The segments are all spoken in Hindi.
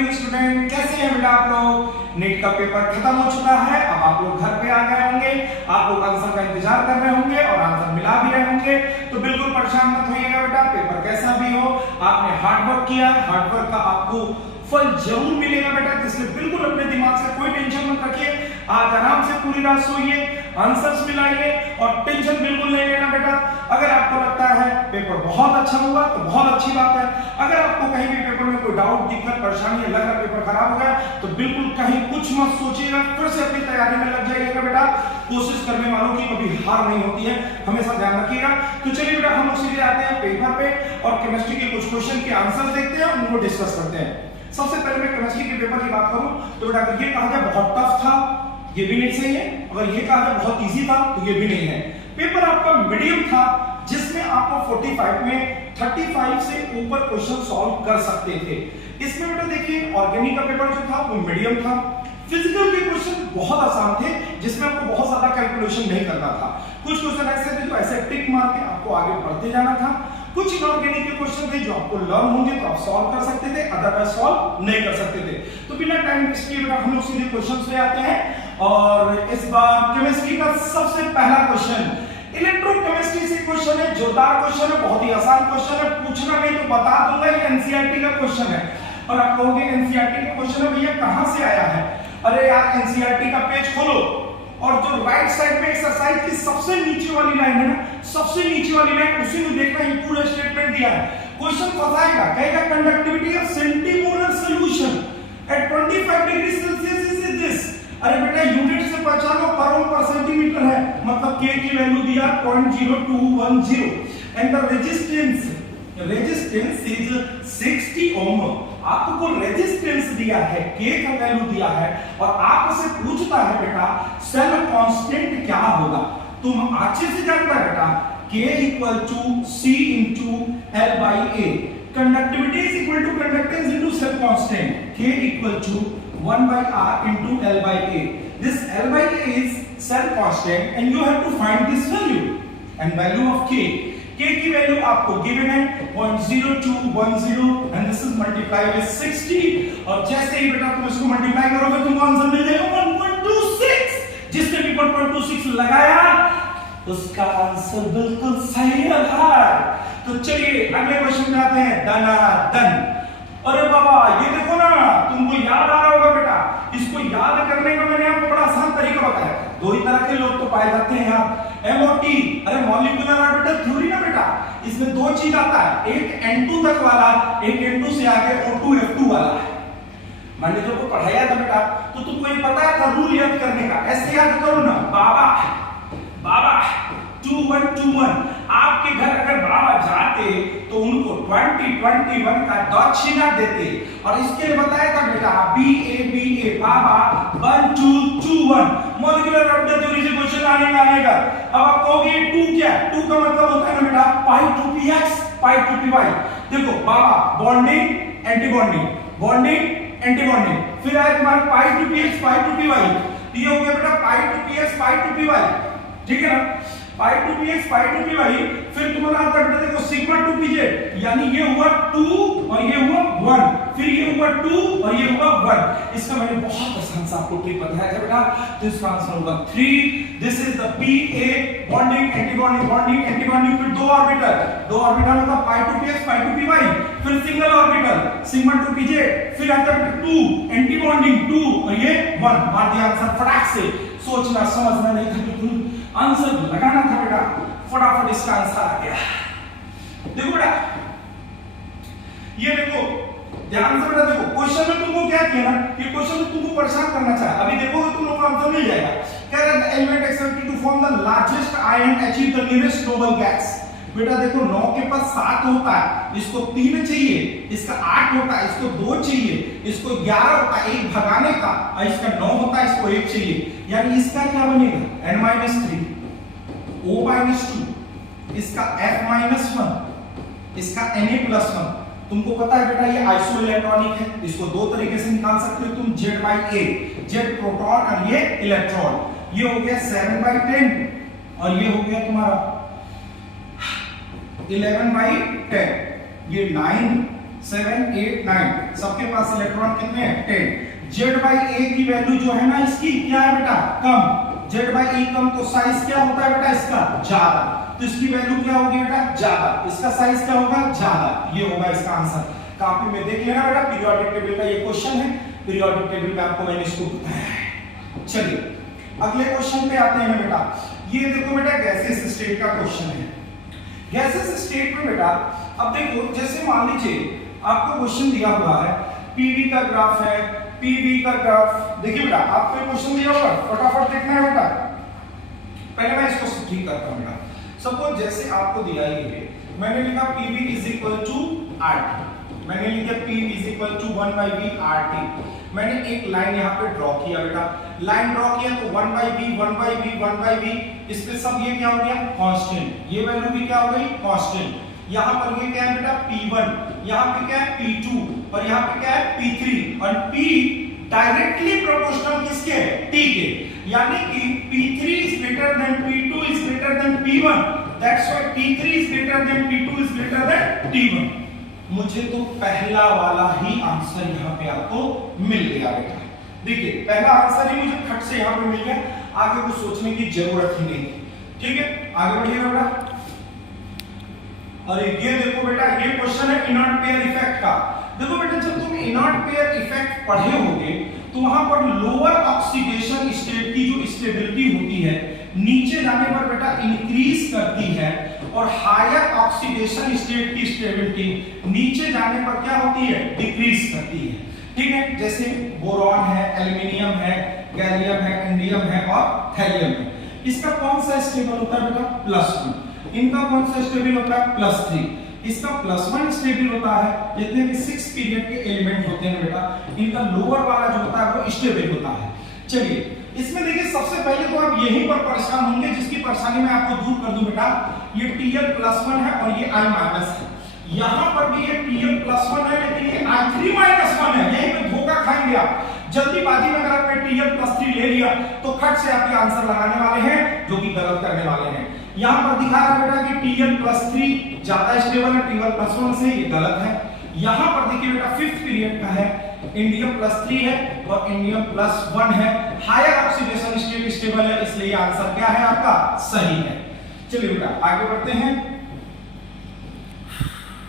मॉर्निंग स्टूडेंट, कैसे हैं बेटा आप लोग। नीट का पेपर खत्म हो चुका है, अब आप लोग घर पे आ गए होंगे, आप लोग आंसर का इंतजार कर रहे होंगे और आंसर मिला भी रहे होंगे। तो बिल्कुल परेशान मत होइएगा बेटा, पेपर कैसा भी हो आपने हार्ड वर्क किया, हार्ड वर्क का आपको फल जरूर मिलेगा बेटा। इसलिए बिल्कुल अपने दिमाग से कोई टेंशन मत रखिए, आज आराम से पूरी रात सोइए, आंसर्स मिलाइए और टेंशन बिल्कुल नहीं लेना बेटा। अगर आपको लगता है पेपर बहुत अच्छा हुआ तो बहुत अच्छी बात है। अगर आपको कहीं भी पेपर में कोई डाउट, दिक्कत, परेशानी लग रहा पेपर खराब हो गया तो बिल्कुल कहीं कुछ मत सोचिएगा, फिर से अपनी तैयारी में लग जाइएगा बेटा। कोशिश करने वालों की कभी हार नहीं होती है, हमेशा ध्यान रखिएगा। तो चलिए बेटा हम लोग सीधे आते हैं पेपर पे और केमिस्ट्री के कुछ क्वेश्चन के आंसर देखते हैं, उनको डिस्कस करते हैं। सबसे पहले मैं केमिस्ट्री के पेपर की बात करूं तो बेटा अगर ये कहा जाए बहुत टफ था, ये भी नहीं सही है। अगर ये कहा जाए बहुत इजी था तो ये भी नहीं है। पेपर आपका मीडियम था जिसमें आपको 45 में 35 से ऊपर क्वेश्चन सॉल्व कर सकते थे। इसमें बेटा देखिए ऑर्गेनिक का पेपर जो था वो मीडियम था। फिजिकल के क्वेश्चन बहुत आसान थे जिसमें आपको बहुत ज्यादा कैलकुलेशन नहीं करना था। कुछ क्वेश्चन ऐसे थे जो ऐसे टिक मार के आपको आगे बढ़ते जाना था। कुछ इनऑर्गेनिक के क्वेश्चन थे जो आपको लर्न होंगे तो आप सॉल्व कर सकते थे, अदरवाइज सॉल्व नहीं कर सकते थे। तो बिना टाइम वेस्ट किए बेटा हम लोग सीधे क्वेश्चंस पे आते हैं और इस बार केमिस्ट्री का सबसे पहला क्वेश्चन इलेक्ट्रोकेमिस्ट्री से क्वेश्चन है। जोरदार क्वेश्चन है, बहुत ही आसान क्वेश्चन है, पूछना नहीं तो बता दूंगा ये एनसीईआरटी का क्वेश्चन है। और आप कहोगे एनसीईआरटी का क्वेश्चन है भैया कहां से आया है। अरे यार एनसीईआरटी का पेज खोलो और जो राइट साइड में एक्सरसाइज की सबसे नीचे वाली लाइन है ना, सबसे नीचे वाली लाइन उसी में देखना ये पूरा स्टेटमेंट दिया है। क्वेश्चन फंसाएगा, कहेगा conductivity of centimolar solution at 25 degree Celsius is this. अरे बेटा यूनिट से पहचानो, पाउंड पर सेंटीमीटर है, मतलब k की वैल्यू दिया 0.0210 एंड द रेजिस्टेंस इज 60 ओम। आपको रेजिस्टेंस दिया है, k का वैल्यू दिया है और आपसे पूछता है बेटा सेल कांस्टेंट क्या होगा। तुम अच्छे से जानता है बेटा k equal to c into l by a। Conductivity is equal to conductance into cell constant, k equal to 1 by r into l by a. This l by a is cell constant and you have to find this value and value of k. k की वैल्यू आपको गिवन है 0.0210 and this is multiplied with 60 और जैसे ही बेटा तुम इसको मल्टीप्लाई करोगे तुमको आंसर मिल जाएगा 1.26। जिसने भी 1.26 लगाया उसका आंसर बिल्कुल सही रहा। तो चलिए अगले क्वेश्चन में आते हैं। धनाधन। अरे बाबा ये देखो ना, तुमको याद आ रहा होगा बेटा, इसको याद करने का मैंने आपको बड़ा आसान तरीका बताया। दो ही तरह के लोग तो पाए जाते हैं यहाँ, MOT, अरे मॉलिक्यूलर ऑर्बिटल थ्योरी ना बेटा। इसमें दो चीज आता है, एक N2 तक वाला, एक N2 से आगे O2 F2 वाला। मैंने जो पढ़ाया था बेटा तो तुमको ये पता था रूल याद करने का, ऐसे याद करो ना, बाबा बाबा 2121। आपके घर अगर बाबा जाते तो उनको 2021 का दक्षिणा देते और इसके लिए बताया था बेटा BA बाबा 1221 मॉलिक्यूलर ऑर्बिटल थ्योरी से क्वेश्चन आएगा। अब आप कहोगे 2 क्या है? 2 का मतलब होता है ना बेटा pi two px pi two py। देखो बाबा bonding anti bonding, bonding anti bonding, फिर आए तुम्हारे pi two px pi two py। ये हो गया बेटा pi two px pi two py, ठीक है ना, pi two px pi two py। फिर तुम्हारा आता है देखो सिग्मा टू pz, यानी ये हुआ 2 और ये हुआ 1, फिर ये हुआ 2 और ये हुआ 1। इसका मैंने बहुत आसान सा आपको ट्रिक बताया था बेटा, तो इसका आंसर होगा 3। This is the PA bonding anti bonding, bonding anti bonding, फिर दो ऑर्बिटल मतलब pi two px pi two py, फिर single orbital sigma two pz, फिर आता है 2 एंटी बॉन्डिंग 2 और ये 1। मार दिया आंसर फटाक से, सोचना समझना नहीं था, बिल्कुल आंसर लगाना था बेटा, फटाफट इसका आंसर आ गया। देखो बेटा ये देखो ध्यान से बेटा, देखो क्वेश्चन में तुमको क्या किया ना, ये क्वेश्चन में तुमको परेशान करना चाहे। अभी देखोगे तुम लोगों को आंसर मिल जाएगा। कह रहा है element accepted to form the largest ion achieve the nearest noble gas. बेटा देखो 9 के पास 7 होता है, इसको 3 चाहिए, इसका 8 होता है, इसको 2 चाहिए, इसको 11 होता है 1 भगाने का, और इसका 9 होता है, इसको 1 चाहिए, यानी इसका क्या बनेगा n-3 O-2, इसका F-1, इसका Na+1। तुमको पता है बेटा ये आइसो इलेक्ट्रॉनिक है, इसको दो तरीके से निकाल सकते हो तुम, Z/A, Z प्रोटॉन और ये इलेक्ट्रॉन। ये हो गया 7/10 और ये हो गया तुम्हारा 11/10, ये 9 7 8 9 सबके पास इलेक्ट्रॉन कितने हैं 10। Z/A की वैल्यू जो है ना इसकी क्या है बेटा कम, Z/E कम तो साइज क्या होता है बेटा इसका ज्यादा, तो इसकी वैल्यू क्या होगी बेटा ज्यादा, इसका साइज क्या होगा ज्यादा, ये होगा इसका आंसर। कॉपी में देख लेना बेटा, पीरियोडिक टेबल का ये क्वेश्चन है, पीरियोडिक टेबल में आपको मैंने इसको बताया है। चलिए अगले क्वेश्चन पे आते हैं बेटा। ये देखो बेटा गैसेस स्टेट का क्वेश्चन है। गैसेस स्टेट में बेटा अब देखो जैसे मान लीजिए आपको क्वेश्चन दिया हुआ है पीवी का ग्राफ है, पीवी का ग्राफ देखिए बेटा आपको क्वेश्चन दिया होगा फटाफट देखना है बेटा। पहले मैं इसको ठीक करता हूं बेटा। सपोज जैसे आपको दिया है मैंने लिखा PV is equal to RT, मैंने लिखा PV is equal to 1/v RT. मैंने एक लाइन यहाँ पे ड्रॉ किया बेटा, लाइन ड्रॉ किया तो 1/v 1/v 1/v इस पे सब ये क्या हो गया कांस्टेंट, ये वैल्यू भी क्या हो गई कांस्टेंट। यहाँ पर ये क्या है बेटा P1, यहाँ पे क्या है P2 और यहाँ पे क्या है P3 और P डायरेक्टली प्रोपोर्शनल किसके है T के, यानी कि P3 is greater than P2 is greater than P1, that's why T3 is greater than P2 is greater than T1। मुझे तो पहला वाला ही आंसर यहाँ पे आपको मिल गया बेटा। देखिए पहला आंसर ही मुझे खट से यहाँ पे मिल गया, आगे कुछ सोचने की जरूरत ही नहीं थी। ठीक है आगे बढ़िएगा बेटा। अरे ये देखो बेटा ये क्वेश्चन है इनर्ट पेयर इफेक्ट का। देखो बेटा जब तुम इनर्ट पेयर इफेक्ट पढ़े होगे तो वहां पर लोअर ऑक्सीडेशन स्टेट की जो स्टेबिलिटी होती है नीचे जाने पर बेटा इंक्रीज करती है और हायर ऑक्सीडेशन स्टेट की स्टेबिलिटी नीचे जाने पर क्या होती है डिक्रीज करती है। ठीक है जैसे बोरॉन है, एल्युमिनियम है, गैलियम है, इंडियम है और थैलियम है। इसका कौन सा स्टेबल होता है बेटा +2, इनका कौन सा स्टेबल होता है +3, इसका +1 स्टेबल होता है। जितने भी 6 पीरियड के एलिमेंट होते हैं बेटा इनका लोअर वाला जो होता है वो स्टेबल होता है। चलिए इसमें देखिए सबसे पहले तो आप यहीं पर परेशान होंगे जिसकी परेशानी मैं आपको दूर कर दूं बेटा। ये Tl+1 है और ये I- है, यहां पर भी ये Tl+1 है लेकिन ये I3-1 है, यहीं पे धोखा खाएंगे आप। जल्दीबाजी में अगर आपने Tl+3 ले लिया तो खट से आपके आंसर लगाने वाले हैं जो कि गलत करने वाले हैं। यहां पर दिखा रहा है बेटा कि Tl+3 ज्यादा स्टेबल है Tl+1 से, ये गलत है। यहां पर देखिए बेटा 5th पीरियड का है, इंडियम+3 है और इंडियम+1 है, हायर ऑक्सीडेशन स्टेट स्टेबल है, इसलिए आंसर क्या है आपका सही है। चलिए बेटा आगे बढ़ते हैं।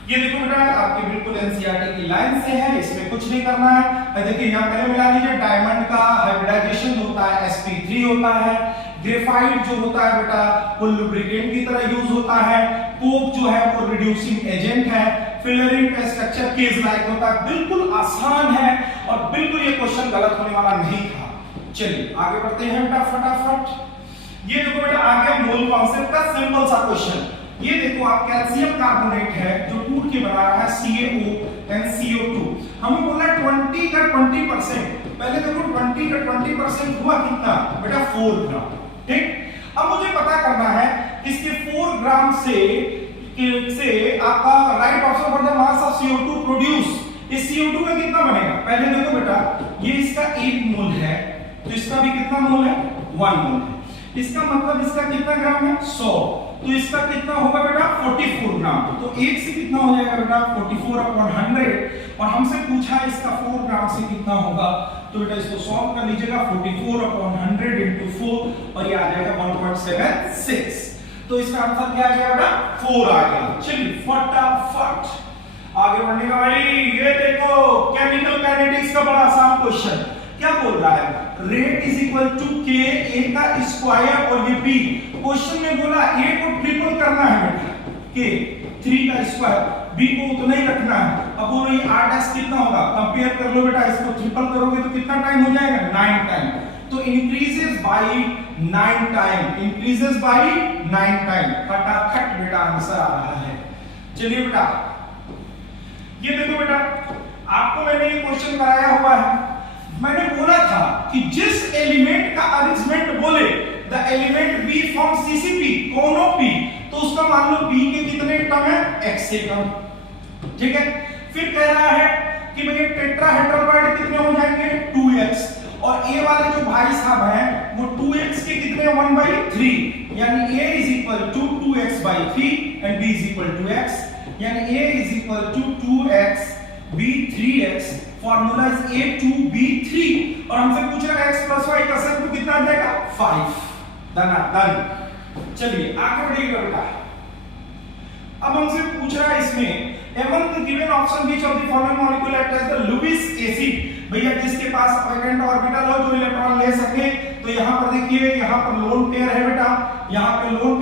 ये देखो बेटा आपके बिल्कुल एनसीईआरटी की लाइन से है, इसमें कुछ नहीं करना है। देखिए यहाँ पहले मिला लीजिए डायमंड का हाइब्रिडाइजेशन होता है sp3 होता है, ग्रेफाइट जो होता है बेटा वो लुब्रिकेंट की तरह यूज होता है, कोक जो है वो रिड्यूसिंग एजेंट है, फ्लोरीन का स्ट्रक्चर केज लाइक होता है। बिल्कुल आसान है और बिल्कुल ये क्वेश्चन गलत होने वाला नहीं था। चलिए आगे बढ़ते हैं बेटा फटाफट। ये देखो बेटा आ गया मोल कॉन्सेप्ट का सिंपल सा क्वेश्चन। ये देखो आप कैल्शियम कार्बोनेट है जो टूट के बना रहा है CaO and CO2, हमें बोला 20 का 20%। पहले देखो 20 का 20% हुआ कितना बेटा 4 ग्राम। ठीक अब मुझे पता करना है इसके 4 ग्राम से आपका right option for the mass of CO2 produce, इस CO2 का कितना बनेगा। पहले देखो बेटा ये इसका 1 मोल है तो इसका भी कितना मोल है 1 मोल है, इसका मतलब इसका कितना ग्राम है 100, तो इसका कितना होगा बेटा 44 ग्राम। तो 1 से कितना हो जाएगा बेटा 44/100 और हमसे पूछा है इसका 4 ग्राम से कितना होगा, तो बेटा इसको सॉल्व कर लीजिएगा 44/100 × 4 और ये आ जाएगा 1.76। तो इसका आंसर क्या आ गया बेटा 4 आ गया। चलिए फटाफट आगे बढ़ने का भाई। ये देखो केमिकल काइनेटिक्स का बड़ा आसान क्वेश्चन क्या बोल रहा है, रेट इज इक्वल टू के ए का स्क्वायर और ये बी। क्वेश्चन में बोला ए को ट्रिपल करना है बेटा के 3 का स्क्वायर, बी को उतना ही रखना है। अब बोलो ये r' कितना होगा, कंपेयर कर लो बेटा, इसको ट्रिपल करोगे तो कितना टाइम हो जाएगा 9 टाइम, तो increases by 9 time, increases by 9 time. फटाफट बेटा आंसर आ रहा है। चलिए बेटा ये देखो बेटा आपको मैंने ये क्वेश्चन कराया हुआ है, मैंने बोला था कि जिस एलिमेंट का अरेंजमेंट बोले the element be from CCP कोनो p, तो उसका मान लो b के कितने टर्म है x से टर्म। ठीक है फिर कह रहा है कि भैया टेट्राहेड्रल कितने हो जाएंगे 2x और a वाले जो भाई साहब हैं वो 2x के कितने 1/3, यानी a is equal to 2x/3 and b is equal to x, यानी a is equal to 2x B3X formula is A2B3 और हमसे पूछ रहा है x + y का सन तो कितना आ जाएगा 5 डन। चलिए आगे बढ़िएगा बेटा। अब हमसे पूछ रहा है इसमें among the given option which of the following molecule act as the Lewis acid, भैया जिसके पास वैकेंट ऑर्बिटल हो जो इलेक्ट्रॉन ले सके। तो यहाँ पर देखिए यहाँ पर लोन पेयर है बेटा, यहाँ पे लोन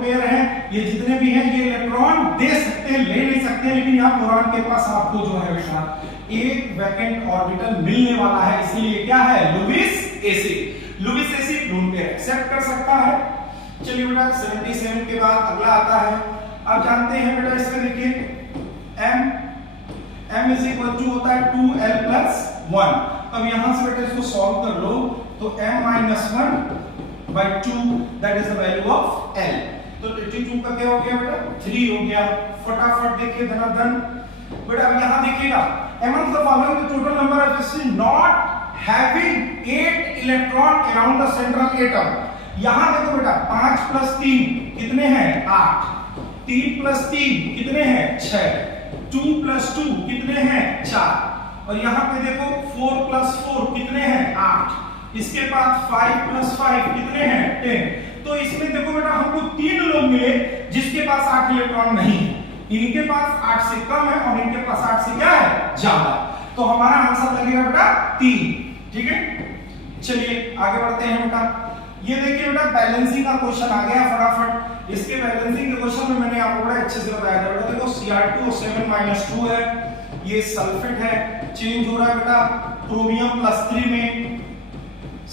पेयर है, ये जितने भी हैं ये इलेक्ट्रॉन दे सकते हैं, ले नहीं सकते, लेकिन यहाँ बोरान के पास आपको जो है बेटा एक वैकेंट ऑर्बिटल मिलने वाला है, इसलिए क्या है Lewis acid. Lewis acid lone pair accept कर सकता है। चलिए बेटा 77 के बाद अगला आता है। आप जानते हैं बेटा इसमें देखिए m इज इक्वल टू होता है 2l+1। अब यहां से बेटा इसको सॉल्व कर लो तो m - 1/2 that is the value of l। तो 22 का क्या हो गया बेटा 3 हो गया। फटाफट देखिए धनाधन बेटा। अब यहां देखिएगा among the following the total number of species not having 8 electron around the central atom। यहां देखो बेटा 5 + 3 कितने हैं 8, 3 + 3 कितने हैं 6, 2 + 2 कितने हैं 4, और यहाँ पे देखो 4 + 4 कितने हैं 8, इसके बाद 5 + 5 कितने हैं 10। तो इसमें देखो बेटा हमको 3 लोग मिले जिसके पास 8 इलेक्ट्रॉन नहीं है, इनके पास 8 से कम है और इनके पास 8 से क्या है ज्यादा। तो हमारा आंसर लगेगा बेटा 3। ठीक है चलिए आगे बढ़ते हैं बेटा। ये देखिए बेटा बैलेंसिंग का क्वेश्चन आ गया फटाफट। इसके बैलेंसिंग के क्वेश्चन में मैंने आपको बड़ा अच्छे से बताया था बेटा। देखो Cr2O7 - 2 है, ये सल्फेट है, चेंज हो रहा है बेटा क्रोमियम +3 में,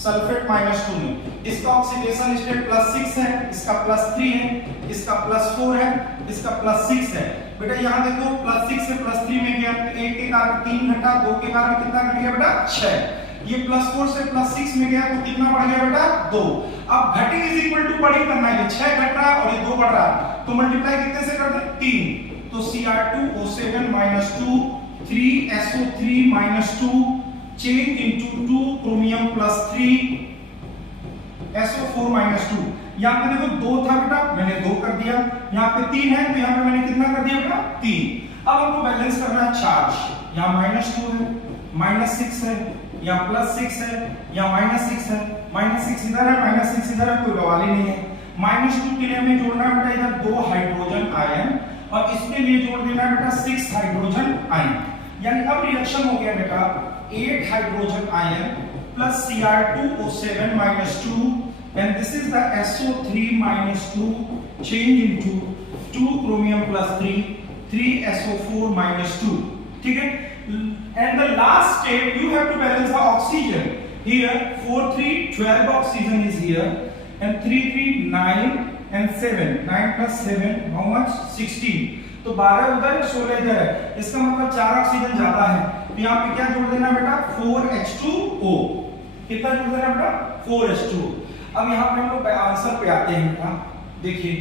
सल्फेट -2 में। इसका ऑक्सीडेशन स्टेट +6 है, इसका +3 है, इसका +4 है, इसका +6 है। बेटा यहाँ देखो +6 से +3 में गया, 1 के कारण 3 घटा, 2 के कारण कितना घट गया बेटा 6। ये +4 से +6 में गया तो कितना बढ़ गया बेटा 2। अब घटिंग इज इक्वल टू बढ़ी करना है, ये 6 घट रहा है और ये 2 बढ़ रहा है, तो मल्टीप्लाई कितने से कर दे 3। तो Cr2O7 - 2 3SO3 - 2 change into 2 chromium +3 SO4 - 2। यहाँ पे देखो 2 था बेटा मैंने 2 कर दिया, यहाँ पे 3 है तो यहाँ पे मैंने कितना कर दिया बेटा 3। अब हमको बैलेंस करना है चार्ज। यहाँ -2 है, -6 है, यहाँ +6 है, यहाँ -6 है, -6 इधर है, -6 इधर है, कोई बवाल ही नहीं है। -2 के लिए हमें जोड़ना है बेटा इधर 2 हाइड्रोजन आयन और इसके लिए जोड़ देना है बेटा 6 हाइड्रोजन आयन। यानी अब रिएक्शन हो गया बेटा 8 hydrogen ion plus Cr2O7 - 2 and this is the SO3 - 2 change into 2 chromium +3 3SO4 - 2। ठीक है। And the last step you have to balance the oxygen here 4 3 12 oxygen is here and 3 3 9 and 7 9 plus 7 how much 16। तो 12 उधर 16 इधर है, इसका मतलब 4 ऑक्सीजन ज्यादा है। तो यहाँ पे क्या जोड़ देना बेटा 4H2O। कितना जोड़ देना बेटा 4H2O। अब यहाँ पे हम लोग आंसर पे आते हैं बेटा। देखिए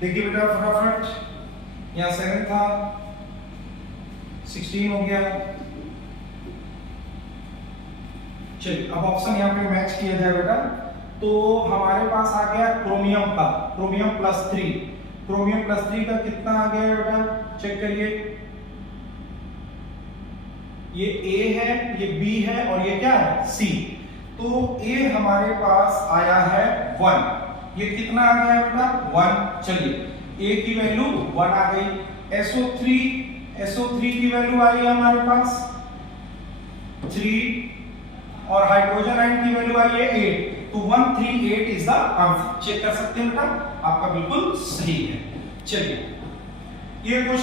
बेटा फटाफट यहाँ 7 था 16 हो गया। चलिए अब ऑप्शन यहाँ पे मैच किया जाए बेटा। तो हमारे पास आ गया क्रोमियम का, क्रोमियम +3। क्रोमियम +3 का कितना आ गया बेटा चेक करिए। ये A है, ये B है और ये क्या है C। तो A हमारे पास आया है 1। ये कितना आ गया बेटा 1। चलिए A की वैल्यू 1 आ गई। SO3 की वैल्यू आई है हमारे पास 3 और हाइड्रोजन आयन की वैल्यू आई है 8। तो 138 इज द आंसर। चेक कर सकते हैं बेटा, आपका बिल्कुल सही है। चलिए ये क्वेश्चन